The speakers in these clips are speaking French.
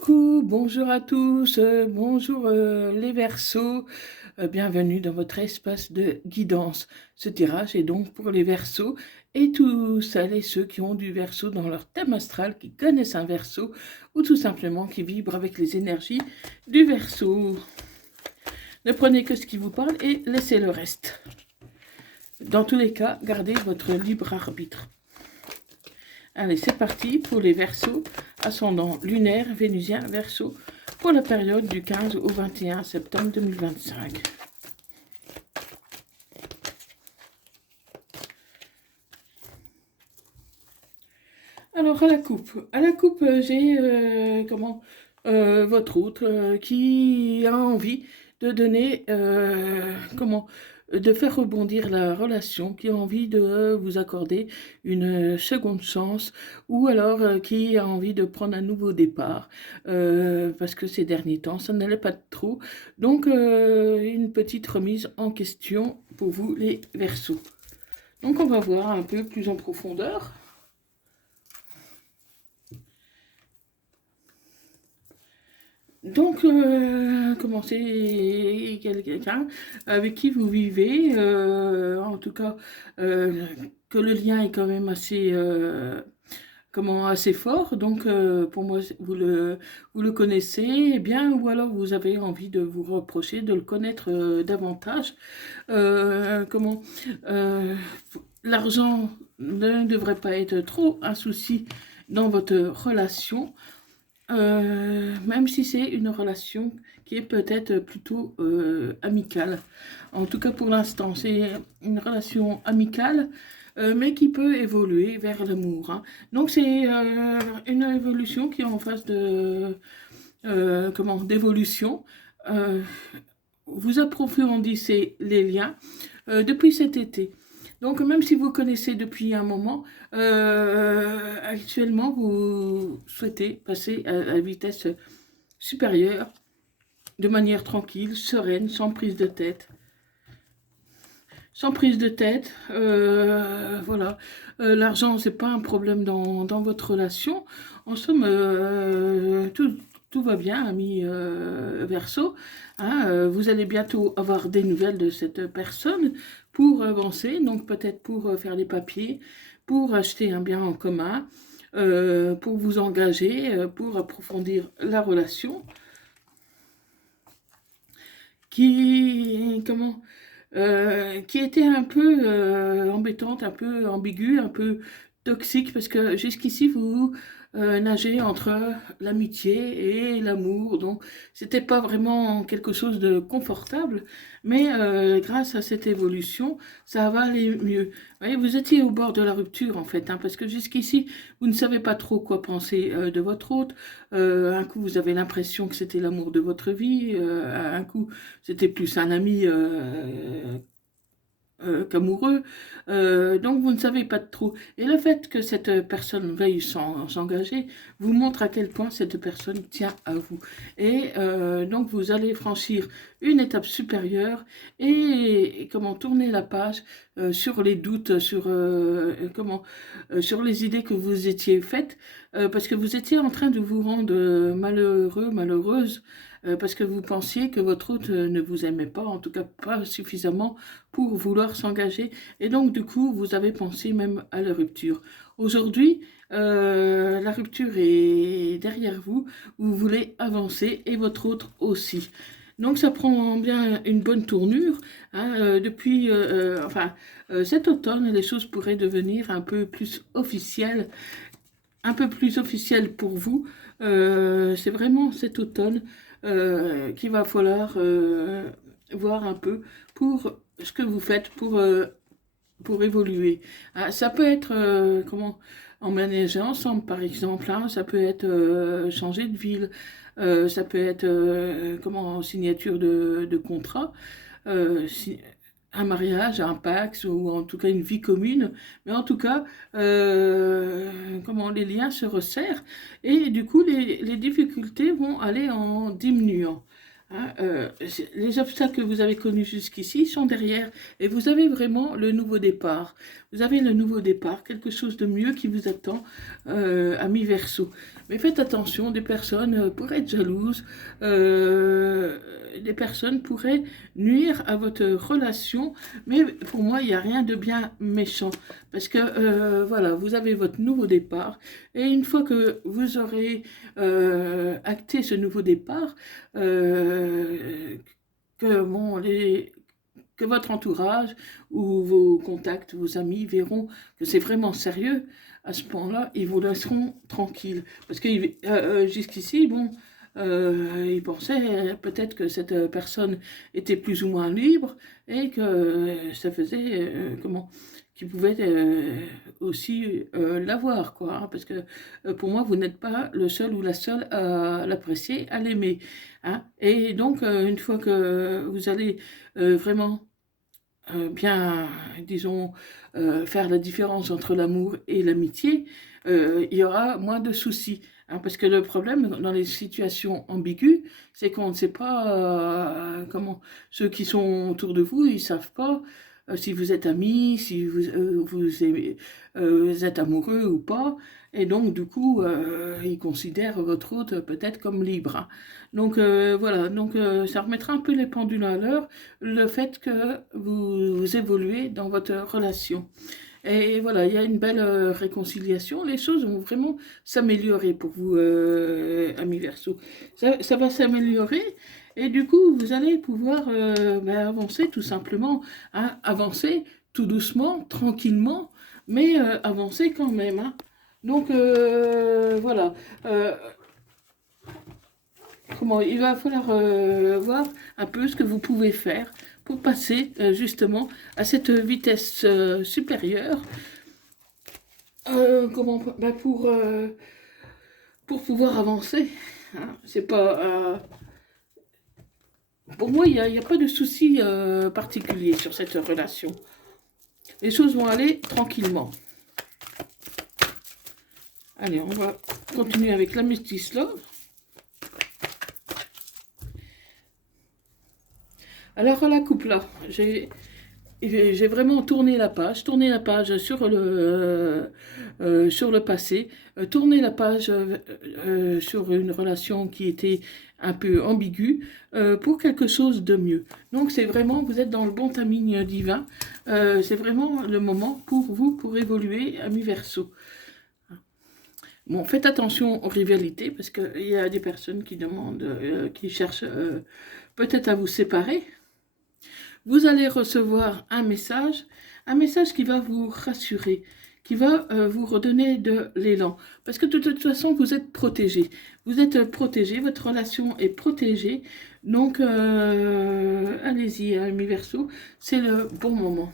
Coucou, bonjour à tous, bonjour les Verseaux, bienvenue dans votre espace de guidance. Ce tirage est donc pour les Verseaux et tous celles et ceux qui ont du Verseau dans leur thème astral, qui connaissent un Verseau ou tout simplement qui vibrent avec les énergies du Verseau. Ne prenez que ce qui vous parle et laissez le reste. Dans tous les cas, gardez votre libre arbitre. Allez, c'est parti pour les Verseaux, ascendant lunaire, vénusien, Verseau, pour la période du 15 au 21 septembre 2025. Alors, à la coupe, j'ai votre autre qui a envie de donner, de faire rebondir la relation, qui a envie de vous accorder une seconde chance, ou alors qui a envie de prendre un nouveau départ, parce que ces derniers temps, ça n'allait pas trop. Donc, une petite remise en question pour vous, les Verseaux. Donc, on va voir un peu plus en profondeur. Donc, comment c'est quelqu'un avec qui vous vivez, en tout cas, que le lien est quand même assez, assez fort. Donc, pour moi, vous le connaissez, eh bien, ou alors vous avez envie de vous reprocher de le connaître davantage. Comment L'argent ne devrait pas être trop un souci dans votre relation. Même si c'est une relation qui est peut-être plutôt amicale. En tout cas, pour l'instant, c'est une relation amicale, mais qui peut évoluer vers l'amour, hein. Donc, c'est une évolution qui est en phase de d'évolution. Euh, vous approfondissez les liens depuis cet été. Donc, même si vous connaissez depuis un moment, actuellement, vous souhaitez passer à la vitesse supérieure, de manière tranquille, sereine, sans prise de tête. Sans prise de tête, voilà. L'argent, c'est pas un problème dans votre relation. En somme, tout va bien, ami Verseau, hein. Vous allez bientôt avoir des nouvelles de cette personne pour avancer, donc peut-être pour faire les papiers, pour acheter un bien en commun, pour vous engager, pour approfondir la relation, qui était un peu embêtante, un peu ambiguë, un peu toxique, parce que jusqu'ici, vous nagez entre l'amitié et l'amour, donc c'était pas vraiment quelque chose de confortable, mais grâce à cette évolution, ça va aller mieux. Vous voyez, vous étiez au bord de la rupture, en fait, hein, parce que jusqu'ici, vous ne savez pas trop quoi penser de votre hôte. Un coup, vous avez l'impression que c'était l'amour de votre vie, un coup, c'était plus un ami qu'amoureux, donc vous ne savez pas trop. Et le fait que cette personne veuille s'engager vous montre à quel point cette personne tient à vous. Et donc vous allez franchir une étape supérieure et comment tourner la page sur les doutes, sur les idées que vous étiez faites, parce que vous étiez en train de vous rendre malheureux, malheureuse, parce que vous pensiez que votre hôte ne vous aimait pas, en tout cas pas suffisamment pour vouloir s'engager. Et donc, du coup, vous avez pensé même à la rupture. Aujourd'hui, la rupture est derrière vous, vous voulez avancer et votre autre aussi. Donc, ça prend bien une bonne tournure, hein. Depuis cet automne, les choses pourraient devenir un peu plus officielles pour vous. C'est vraiment cet automne qu'il va falloir voir un peu pour ce que vous faites pour évoluer. Ah, ça peut être emménager ensemble, par exemple, hein. Ça peut être changer de ville, ça peut être signature de contrat, un mariage, un pax ou en tout cas une vie commune. Mais en tout cas, les liens se resserrent et du coup les difficultés vont aller en diminuant, Hein, les obstacles que vous avez connus jusqu'ici sont derrière et vous avez vraiment le nouveau départ. Vous avez le nouveau départ, quelque chose de mieux qui vous attend, ami Verseau. Mais faites attention, des personnes pourraient être jalouses, des personnes pourraient nuire à votre relation, mais pour moi, il n'y a rien de bien méchant. Parce que, voilà, vous avez votre nouveau départ et une fois que vous aurez acté ce nouveau départ, que, bon, que votre entourage ou vos contacts, vos amis verront que c'est vraiment sérieux, à ce point-là, ils vous laisseront tranquille. Parce que jusqu'ici, bon, ils pensaient peut-être que cette personne était plus ou moins libre et que ça faisait, comment, qu'ils pouvaient aussi l'avoir, quoi. Hein, parce que pour moi, vous n'êtes pas le seul ou la seule à l'apprécier, à l'aimer. Hein. Et donc, une fois que vous allez vraiment bien, disons, faire la différence entre l'amour et l'amitié, il y aura moins de soucis. Hein, parce que le problème dans les situations ambiguës, c'est qu'on ne sait pas comment ceux qui sont autour de vous, ils savent pas si vous êtes amis, si vous êtes amoureux ou pas. Et donc, du coup, ils considèrent votre hôte peut-être comme libre. Hein. Donc, voilà. Donc, ça remettra un peu les pendules à l'heure, le fait que vous évoluez dans votre relation. Et voilà, il y a une belle réconciliation. Les choses vont vraiment s'améliorer pour vous, amis Verseau. Ça va s'améliorer et du coup, vous allez pouvoir avancer tout simplement. Hein, avancer tout doucement, tranquillement, mais avancer quand même. Hein. Donc, voilà. Comment il va falloir voir un peu ce que vous pouvez faire pour passer justement à cette vitesse supérieure. Comment ben pour pouvoir avancer. Hein. C'est pas pour moi, il n'y a pas de souci particulier sur cette relation. Les choses vont aller tranquillement. Allez, on va continuer avec la Mystic Love. Alors, à la coupe là, j'ai vraiment tourné la page sur le passé, tourné la page sur une relation qui était un peu ambiguë pour quelque chose de mieux. Donc c'est vraiment, vous êtes dans le bon timing divin, c'est vraiment le moment pour vous, pour évoluer, ami Verseau. Bon, faites attention aux rivalités, parce qu'il y a des personnes qui demandent, qui cherchent peut-être à vous séparer. Vous allez recevoir un message qui va vous rassurer, qui va vous redonner de l'élan. Parce que de toute façon, vous êtes protégé. Vous êtes protégé, votre relation est protégée. Donc, allez-y, ami Verseau, c'est le bon moment.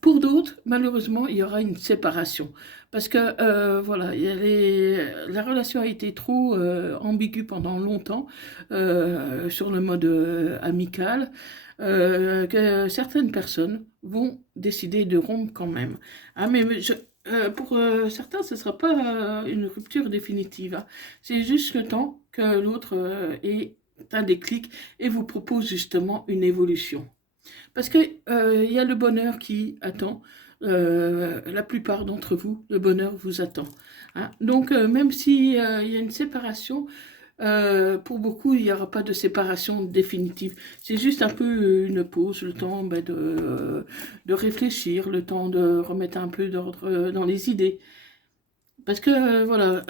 Pour d'autres, malheureusement, il y aura une séparation. Parce que, voilà, la relation a été trop ambiguë pendant longtemps sur le mode amical, que certaines personnes vont décider de rompre quand même. Ah, mais pour certains, ce ne sera pas une rupture définitive. Hein. C'est juste le temps que l'autre ait un déclic et vous propose justement une évolution. Parce qu'il y a le bonheur qui attend. La plupart d'entre vous, le bonheur vous attend. Hein. Donc, même s'il y a une séparation, pour beaucoup, il n'y aura pas de séparation définitive. C'est juste un peu une pause, le temps de réfléchir, le temps de remettre un peu d'ordre dans les idées. Parce que, voilà,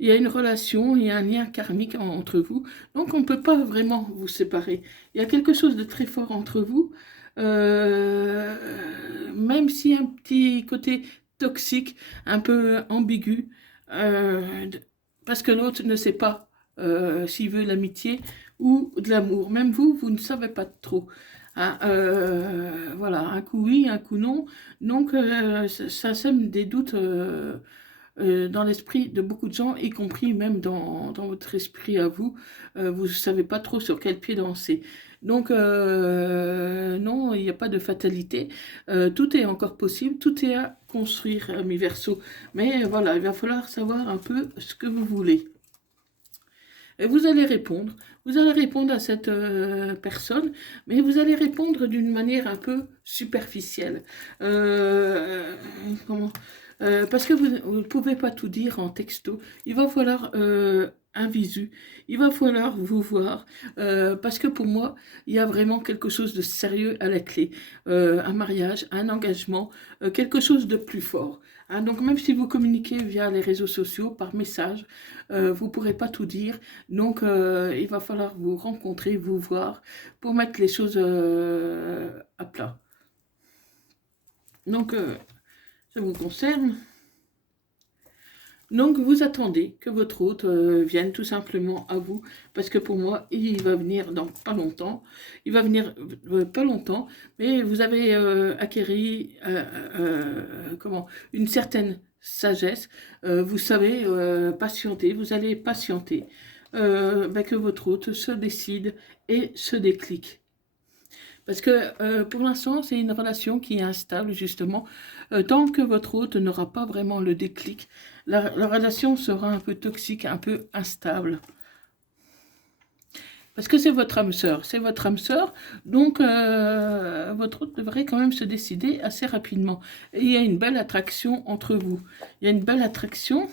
il y a une relation, il y a un lien karmique entre vous, donc on ne peut pas vraiment vous séparer. Il y a quelque chose de très fort entre vous, même si un petit côté toxique, un peu ambigu, parce que l'autre ne sait pas s'il veut l'amitié ou de l'amour. Même vous, vous ne savez pas trop. Hein, voilà, un coup oui, un coup non. Donc, ça sème des doutes dans l'esprit de beaucoup de gens, y compris même dans votre esprit à vous. Vous ne savez pas trop sur quel pied danser. Donc, non, il n'y a pas de fatalité. Tout est encore possible, tout est à construire, ami Verseau. Mais voilà, il va falloir savoir un peu ce que vous voulez. Et vous allez répondre à cette personne, mais vous allez répondre d'une manière un peu superficielle. Comment parce que vous ne pouvez pas tout dire en texto. Il va falloir un visu. Il va falloir vous voir. Parce que pour moi, il y a vraiment quelque chose de sérieux à la clé. Un mariage, un engagement, quelque chose de plus fort. Hein, donc même si vous communiquez via les réseaux sociaux, par message, vous ne pourrez pas tout dire. Donc il va falloir vous rencontrer, vous voir, pour mettre les choses à plat. Donc ça vous concerne. Donc vous attendez que votre hôte vienne tout simplement à vous, parce que pour moi, il va venir dans pas longtemps. Il va venir pas longtemps, mais vous avez acquéri une certaine sagesse. Vous savez patienter, vous allez patienter que votre hôte se décide et se déclique. Parce que pour l'instant, c'est une relation qui est instable, justement. Tant que votre hôte n'aura pas vraiment le déclic, la relation sera un peu toxique, un peu instable. Parce que c'est votre âme sœur, donc votre hôte devrait quand même se décider assez rapidement. Et il y a une belle attraction entre vous. Il y a une belle attraction.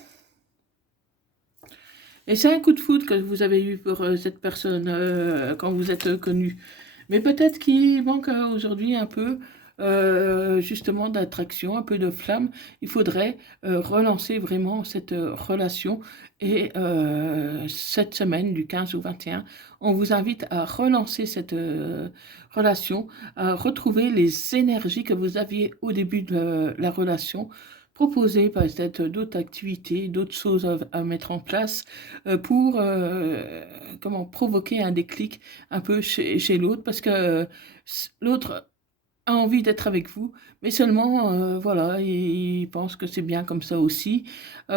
Et c'est un coup de foudre que vous avez eu pour cette personne quand vous êtes connu. Mais peut-être qu'il manque aujourd'hui un peu justement d'attraction, un peu de flamme. Il faudrait relancer vraiment cette relation. Et cette semaine, du 15 au 21, on vous invite à relancer cette relation, à retrouver les énergies que vous aviez au début de la relation. Proposer peut-être d'autres activités, d'autres choses à mettre en place pour provoquer un déclic un peu chez l'autre, parce que l'autre a envie d'être avec vous, mais seulement, voilà, il pense que c'est bien comme ça aussi. Il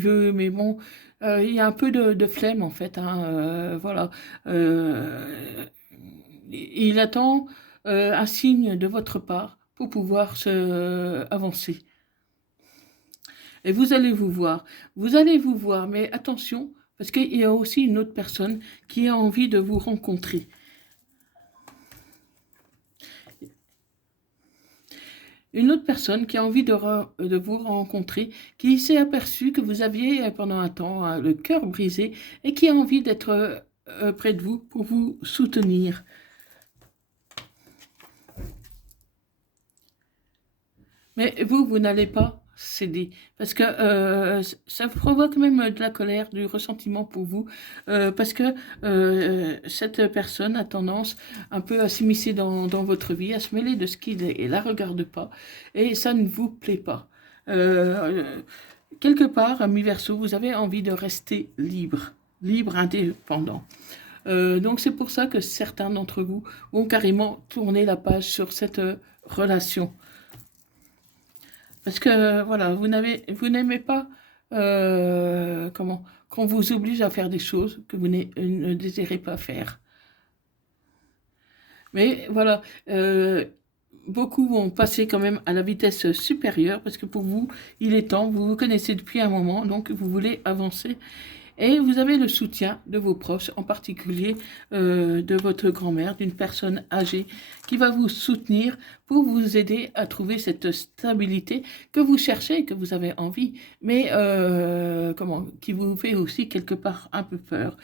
veut, mais bon, il y a un peu de flemme en fait, hein, voilà. Il attend un signe de votre part pour pouvoir avancer. Et vous allez vous voir, mais attention, parce qu'il y a aussi une autre personne qui a envie de vous rencontrer. Une autre personne qui a envie de vous rencontrer, qui s'est aperçue que vous aviez pendant un temps le cœur brisé et qui a envie d'être près de vous pour vous soutenir. Mais vous n'allez pas céder, parce que ça provoque même de la colère, du ressentiment pour vous, parce que cette personne a tendance un peu à s'immiscer dans votre vie, à se mêler de ce qui ne la regarde pas, et ça ne vous plaît pas. Quelque part, à mi-verso, vous avez envie de rester libre, indépendant. Donc c'est pour ça que certains d'entre vous vont carrément tourner la page sur cette relation. Parce que, voilà, vous n'aimez pas qu'on vous oblige à faire des choses que vous ne désirez pas faire. Mais voilà, beaucoup vont passer quand même à la vitesse supérieure, parce que pour vous, il est temps, vous vous connaissez depuis un moment, donc vous voulez avancer. Et vous avez le soutien de vos proches, en particulier de votre grand-mère, d'une personne âgée, qui va vous soutenir pour vous aider à trouver cette stabilité que vous cherchez et que vous avez envie, mais qui vous fait aussi quelque part un peu peur.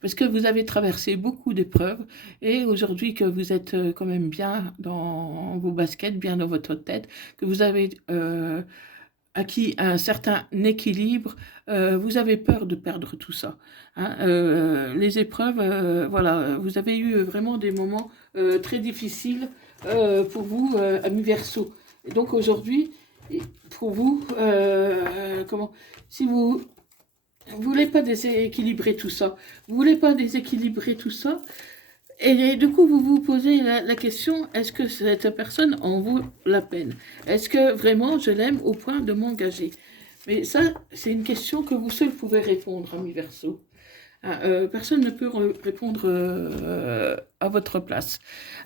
Parce que vous avez traversé beaucoup d'épreuves, et aujourd'hui que vous êtes quand même bien dans vos baskets, bien dans votre tête, que vous avez acquis un certain équilibre, vous avez peur de perdre tout ça. Hein. Les épreuves, voilà, vous avez eu vraiment des moments très difficiles pour vous, à mi-verso. Et donc aujourd'hui, pour vous, si vous voulez pas déséquilibrer tout ça, et du coup, vous vous posez la question, est-ce que cette personne en vaut la peine? Est-ce que vraiment je l'aime au point de m'engager? Mais ça, c'est une question que vous seul pouvez répondre, ami Verseau. Hein, personne ne peut répondre à votre place.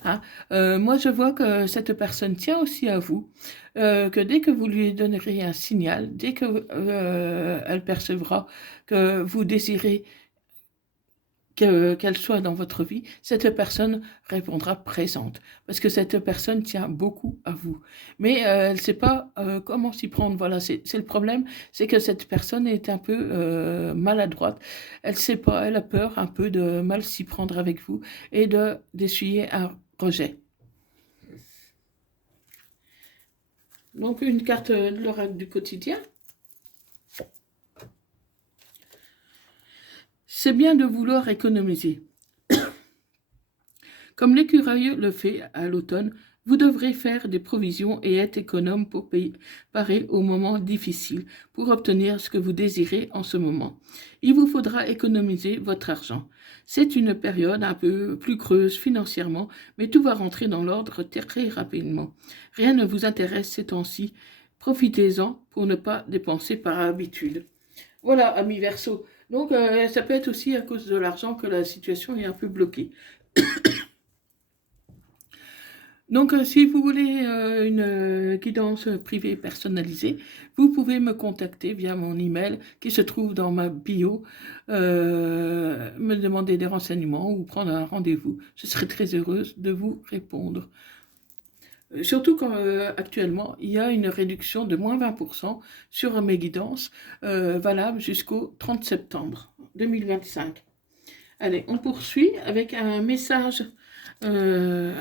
Hein. Moi, je vois que cette personne tient aussi à vous, que dès que vous lui donnerez un signal, dès que elle percevra que vous désirez qu'elle soit dans votre vie, cette personne répondra présente, parce que cette personne tient beaucoup à vous. Mais elle ne sait pas comment s'y prendre. Voilà, c'est le problème, c'est que cette personne est un peu maladroite. Elle ne sait pas, elle a peur un peu de mal s'y prendre avec vous et d'essuyer un rejet. Donc une carte de l'oracle du quotidien. C'est bien de vouloir économiser. Comme l'écureuil le fait à l'automne, vous devrez faire des provisions et être économe pour parer aux moments difficiles, pour obtenir ce que vous désirez en ce moment. Il vous faudra économiser votre argent. C'est une période un peu plus creuse financièrement, mais tout va rentrer dans l'ordre très rapidement. Rien ne vous intéresse ces temps-ci. Profitez-en pour ne pas dépenser par habitude. Voilà, amis Verseau. Donc, ça peut être aussi à cause de l'argent que la situation est un peu bloquée. Donc, si vous voulez une guidance privée personnalisée, vous pouvez me contacter via mon email qui se trouve dans ma bio, me demander des renseignements ou prendre un rendez-vous. Je serai très heureuse de vous répondre. Surtout qu'actuellement, il y a une réduction de moins 20% sur mes guidances, valable jusqu'au 30 septembre 2025. Allez, on poursuit avec un message des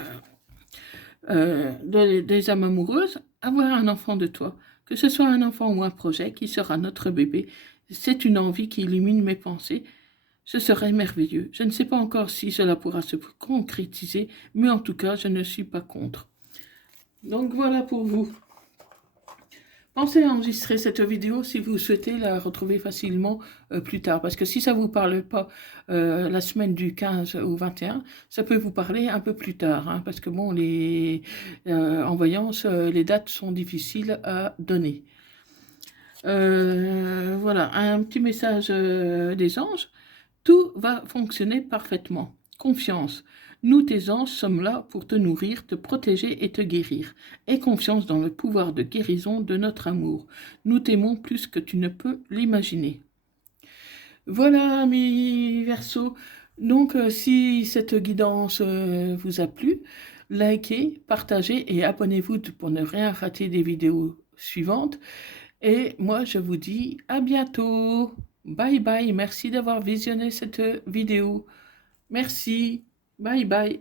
âmes amoureuses. Avoir un enfant de toi, que ce soit un enfant ou un projet qui sera notre bébé, c'est une envie qui illumine mes pensées. Ce serait merveilleux. Je ne sais pas encore si cela pourra se concrétiser, mais en tout cas, je ne suis pas contre. Donc voilà pour vous. Pensez à enregistrer cette vidéo si vous souhaitez la retrouver facilement plus tard. Parce que si ça ne vous parle pas la semaine du 15 au 21, ça peut vous parler un peu plus tard. Hein, parce que bon, en voyance, les dates sont difficiles à donner. Voilà, un petit message des anges. Tout va fonctionner parfaitement. Confiance. Nous, tes anges, sommes là pour te nourrir, te protéger et te guérir. Aie confiance dans le pouvoir de guérison de notre amour. Nous t'aimons plus que tu ne peux l'imaginer. Voilà, mes Verseaux. Donc, si cette guidance vous a plu, likez, partagez et abonnez-vous pour ne rien rater des vidéos suivantes. Et moi, je vous dis à bientôt. Bye bye. Merci d'avoir visionné cette vidéo. Merci. Bye bye.